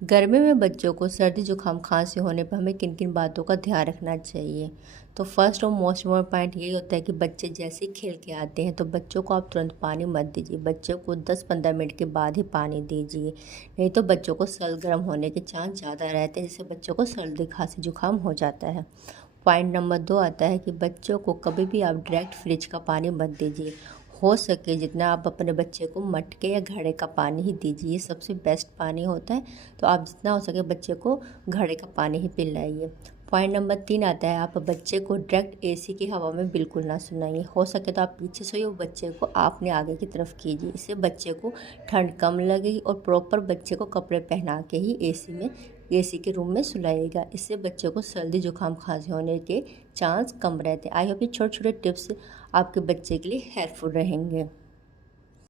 गर्मी में बच्चों को सर्दी जुकाम खांसी होने पर हमें किन किन बातों का ध्यान रखना चाहिए। तो फर्स्ट और मोस्ट इम्पोर्टेंट पॉइंट यही होता है कि बच्चे जैसे ही खेल के आते हैं तो बच्चों को आप तुरंत पानी मत दीजिए। बच्चों को 10-15 मिनट के बाद ही पानी दीजिए, नहीं तो बच्चों को गर्म होने के चांस ज़्यादा रहते हैं, जिससे बच्चों को सर्दी खांसी जुकाम हो जाता है। पॉइंट नंबर 2 आता है कि बच्चों को कभी भी आप डायरेक्ट फ्रिज का पानी मत दीजिए। हो सके जितना आप अपने बच्चे को मटके या घड़े का पानी ही दीजिए, ये सबसे बेस्ट पानी होता है। तो आप जितना हो सके बच्चे को घड़े का पानी ही पिलाइए। पॉइंट नंबर 3 आता है, आप बच्चे को डायरेक्ट एसी की हवा में बिल्कुल ना सुलाइए। हो सके तो आप पीछे सोइए, बच्चे को आपने आगे की तरफ कीजिए। इससे बच्चे को ठंड कम लगेगी और प्रॉपर बच्चे को कपड़े पहना के ही एसी के रूम में सुलाइएगा। इससे बच्चे को सर्दी जुकाम खांसी होने के चांस कम रहते हैं। आई होप ये छोटे छोटे टिप्स आपके बच्चे के लिए हेल्पफुल रहेंगे।